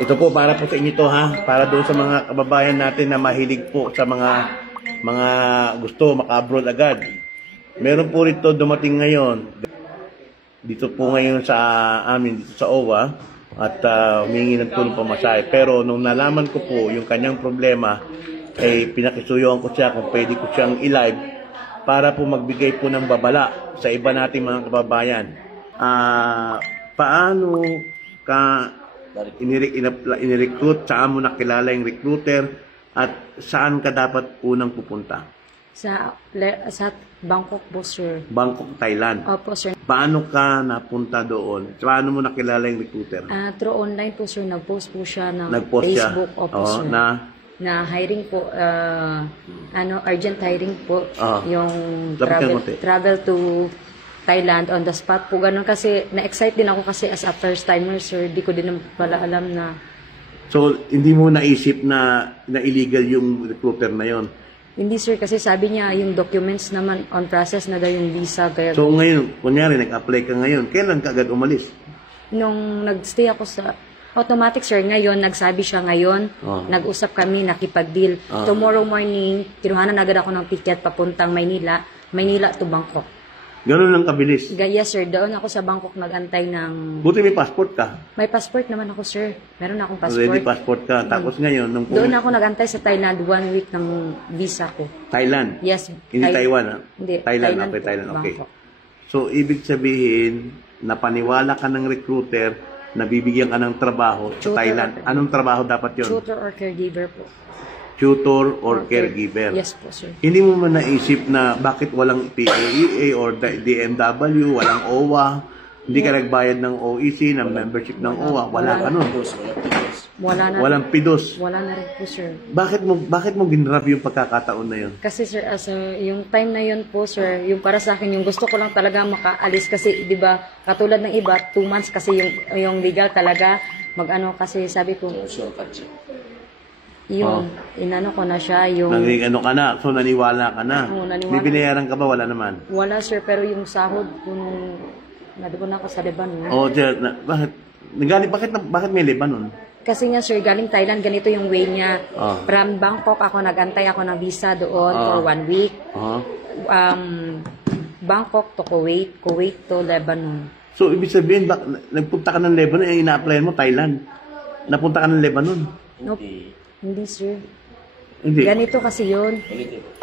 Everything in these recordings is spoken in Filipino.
Ito po para po sa inyo to ha, para doon sa mga kababayan natin na mahilig po sa mga gusto maka-abroad agad. Meron po rito dumating ngayon dito po ngayon sa amin dito sa OWA at humingi ng tulong pamasahe. Pero nung nalaman ko po yung kanyang problema, pinakisuyuan ko siya kung pwede ko siyang i-live para po magbigay po ng babala sa iba nating mga kababayan. Paano ka inirecruit, saan mo nakilala yung recruiter, at saan ka dapat unang pupunta? Sa Bangkok po, sir. Bangkok, Thailand. Opo, sir. Paano ka napunta doon? Paano mo nakilala yung recruiter? Through online po, sir. Nag-post po siya ng Nag-post Facebook. Siya. Opo, sir. Na hiring po, urgent hiring po, yung travel to Thailand on the spot po. Ganun kasi, na-excite din ako kasi as a first timer, sir. Di ko din pala alam na. So, hindi mo naisip na illegal yung recruiter na yon? Hindi, sir, kasi sabi niya yung documents naman on process na daw yung visa. Kaya so ngayon, kunyari nag-apply ka ngayon, kailan ka agad umalis? Nung nag-stay ako sa automatic, sir, ngayon, nagsabi siya ngayon, nag-usap kami, nakipag-deal. Tomorrow morning, kinuhanan agad ako ng ticket papuntang Maynila to Bangkok. Ganun lang kabilis? Yes, sir. Doon ako sa Bangkok nag-antay ng... Buti may passport ka? May passport naman ako, sir. Meron akong passport. Ready passport ka. Tapos ngayon... Doon ako nag-antay sa Thailand 1 week ng visa ko. Thailand? Yes. Hindi Taiwan, ha? Hindi. Thailand. Okay, Thailand. Okay. So, ibig sabihin, napaniwala ka ng recruiter na bibigyan ka ng trabaho sa Thailand. Anong trabaho dapat yun? Tutor or caregiver po. Tutor or caregiver. Yes po, sir. Hindi mo man naisip na bakit walang PAEA or DMW, walang OWA, hindi ka nagbayad ng OEC, ng membership ng OWA, wala ka nun. Wala na. Walang PIDOS. Wala na rin po, sir. Bakit mo ginrab yung pagkakataon na yun? Kasi, sir, yung time na yun po, sir, yung para sa akin, yung gusto ko lang talaga makaalis kasi, di ba, katulad ng iba, 2 months kasi yung legal talaga, kasi sabi ko, yung inano ko na siya, yung... Ano ka na, so naniwala ka na. Oo, naniwala. May binayaran ka ba? Wala naman. Wala, sir, pero yung sahod kung nandun na ako sa Lebanon. Bakit may Lebanon? Kasi nga, sir, galing Thailand, ganito yung way niya. From Bangkok, nag-antay ako ng visa doon for 1 week. Bangkok to Kuwait, Kuwait to Lebanon. So, ibig sabihin, nagpunta ka ng Lebanon, ina-applyan mo Thailand. Napunta ka ng Lebanon? Nope. Hindi, sir. Hindi. Ganito kasi yun.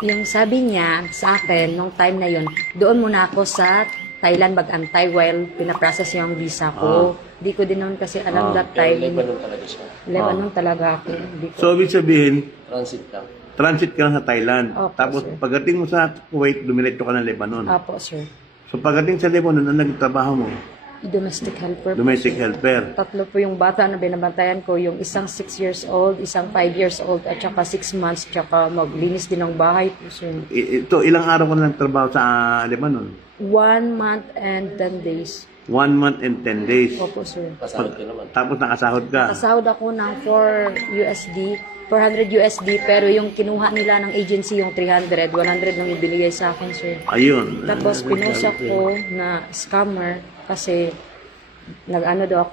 Yung sabi niya sa akin, nung time na yun, doon muna ako sa Thailand mag-antay while pinaprocess yung visa ko. Di ko din naman kasi alam that time. Lebanon talaga siya. Lebanon talaga ako. So, ibig sabihin, Transit lang. transit ka lang sa Thailand. Opo, Tapos, sir. pagdating mo sa Kuwait, dumiretso ka ng Lebanon. Apo, sir. So, pagdating sa Lebanon, ano nagtrabaho mo? Domestic helper. Domestic helper. 3 po yung bata na binabantayan ko. Yung isang 6 years old, isang 5 years old, at saka 6 months, tsaka maglinis din ng bahay po, sir. Ito, ilang araw ka na nagtrabaho sa Lebanon? 1 month and 10 days. 1 month and 10 days. Opo, sir. Pasahod ka naman. Tapos nakasahod ka. Kasahod ako ng 400 USD, pero yung kinuha nila ng agency yung 300, 100 lang ibinigay sa akin, sir. Ayun. Tapos pinusa ko na scammer kasi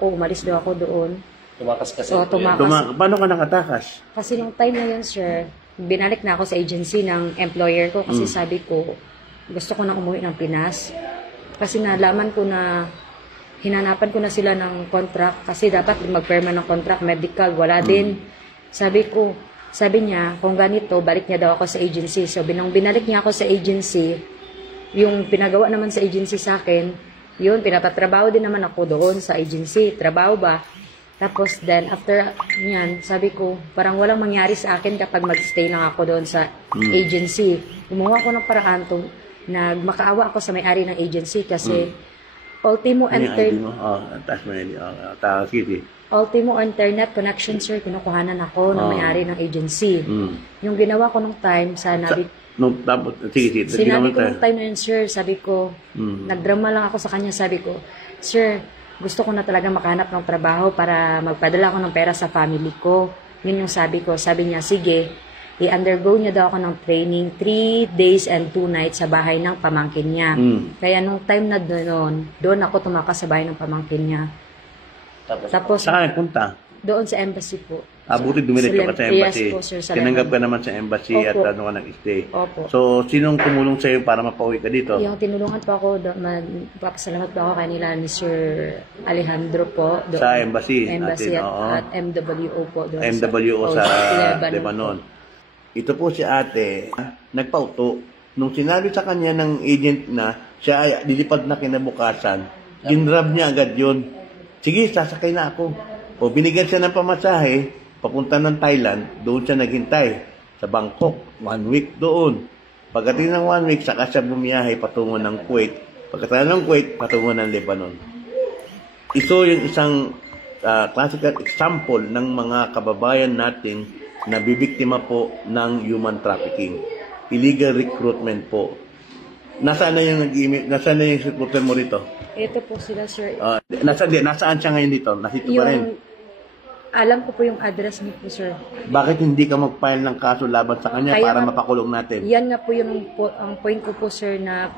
umalis daw ako doon. Tumakas kasi. So, Paano ka nakatakas? Kasi nung time na yun, sir, binalik na ako sa agency ng employer ko kasi sabi ko, gusto ko na umuwi ng Pinas. Kasi nalaman ko na, hinanapan ko na sila ng contract kasi dapat mag-perma ng contract, medical, wala din. Sabi niya, kung ganito, balik niya daw ako sa agency. So, binalik niya ako sa agency, yung pinagawa naman sa agency sa akin, yun, pinapatrabaho din naman ako doon sa agency. Trabaho ba? Tapos, then, after yan, sabi ko, parang walang mangyari sa akin kapag mag-stay lang ako doon sa agency. Gumawa ko ng paraan makaawa ako sa may-ari ng agency kasi Ultimo Internet Connection, sir, kinukuhanan ako ng may-ari ng agency. Yung ginawa ko nung time, sinabi ko nung time na yun, sir, sabi ko, nagdrama lang ako sa kanya, sabi ko, sir, gusto ko na talaga makahanap ng trabaho para magpadala ako ng pera sa family ko. Yun yung sabi ko. Sabi niya, sige, i-undergo niya daw ako ng training 3 days and 2 nights sa bahay ng pamangkin niya. Kaya nung time na doon ako tumakas sa bahay ng pamangkin niya. Tapos saan punta? Doon sa embassy po. Buti dumiretso ka sa embassy. Yes po, sir. Sa Tinanggap ka Lebanon. naman sa embassy Opo. at ano ka nag-stay. Opo. So, sinong tumulong sa'yo para mapauwi ka dito? Yung tinulungan po ako, magpapasalamat po ako kanila ni Sir Alejandro po. Doon, Sa embassy embassy natin, oo. at MWO po. Doon MWO sa Lebanon. Lebanon. Ito po si ate, nagpauto. Nung sinabi sa kanya ng agent na siya ay lilipad na kinabukasan, ginrab niya agad yun. Sige, sasakay na ako. O binigyan siya ng pamasahe, papunta ng Thailand, doon siya naghintay. Sa Bangkok, 1 week doon. Pagdating ng 1 week, saka siya bumiyahe patungo ng Kuwait. Pagkatapos ng Kuwait, patungo ng Lebanon. Ito yung isang classical example ng mga kababayan natin na bibiktima po ng human trafficking. Illegal recruitment po. Nasaan na yung recruiter mo rito? Ito po sila, sir. Nasaan siya ngayon dito? Nasito pa rin. Alam ko po yung address niyo po, sir. Bakit hindi ka mag-file ng kaso laban sa kanya Kaya para nga- mapakulong natin? Yan nga po yung ang point ko po, sir, na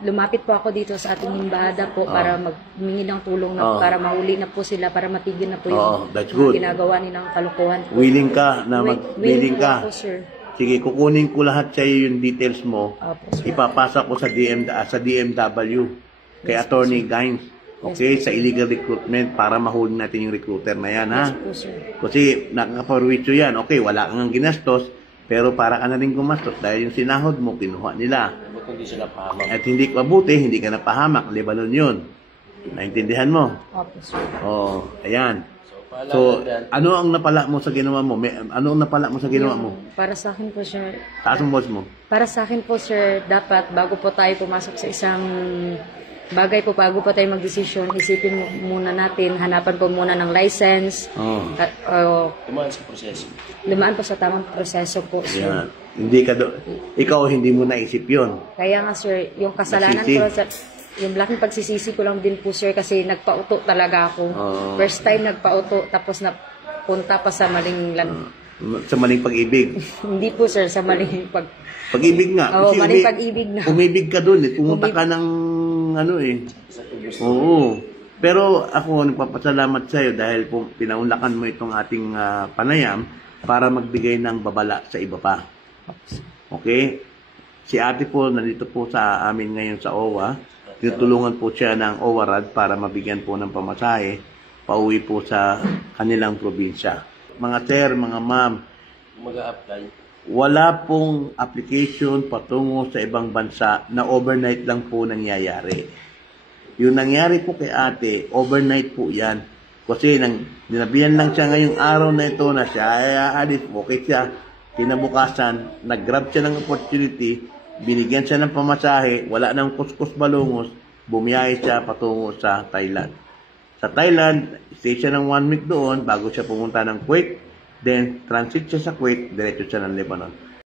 lumapit po ako dito sa ating himbahada po para magmingi ng tulong na para mahuli na po sila, para matigil na po yung That's mga good. ginagawa nilang kalokohan po. Willing ka na Willing ka. po, sir. Sige, kukunin ko lahat sa iyo yung details mo. Opo, sir. Ipapasa ko sa DMW kay Attorney Gaines. Okay, sa illegal recruitment para mahuli natin yung recruiter na yan, ha? Yes po, sir. Kasi nakakaparwitso yan. Okay, wala kang ginastos, pero para ka na rin gumastos dahil yung sinahod mo, kinuha nila. Ba't hindi sila pahamak? At hindi ka mabuti, hindi ka napahamak. Lebanon yun. Naintindihan mo? Opo, sir. Oh, ayan. Paalala So, dyan. ano ang napala mo sa ginawa mo? Ano ang napala mo sa ginawa mo? Para sa akin po, sir, Taas ang boss mo. para sa akin po, sir, dapat bago po tayo pumasok sa isang bagay po, bago po tayo mag-desisyon, isipin muna natin, hanapan po muna ng license, Oh. at, Dumaan sa proseso. lumaan po sa tamang proseso po, sir. Yan. Hindi ka ikaw hindi mo naisip 'yon. Kaya nga, sir, yung kasalanan Nagsisi. ko, yung laking pagsisisi ko lang din po, sir, kasi nagpauto talaga ako. First time nagpauto, tapos napunta pa sa maling Sa maling pag-ibig. hindi po, sir, sa maling Pag-ibig nga. Oo, Kasi maling pag-ibig na. Umibig ka doon eh. Pumunta ka ng ano eh. Oo. Pero ako nagpapasalamat sa iyo dahil pinaunlakan mo itong ating panayam para magbigay ng babala sa iba pa. Okay? Si ate po nandito po sa amin ngayon sa OWA. Tinutulungan po siya ng OWA-RAD para mabigyan po ng pamasahe pauwi po sa kanilang probinsya. Mga sir, mga ma'am, Mag-a-apply. wala pong application patungo sa ibang bansa na overnight lang po nangyayari. Yung nangyari po kay ate, overnight po yan. Kasi dinabihan lang siya ngayong araw na ito na siya ay aalis, okay siya. Kinabukasan, nag-grab siya ng opportunity, binigyan siya ng pamasahe, wala nang kuskus balungos, bumiyahe siya patungo sa Thailand. Sa Thailand, stay siya ng 1 week doon bago siya pumunta ng Kuwait. Then, transit siya sa Kuwait, diretso siya ng Lebanon.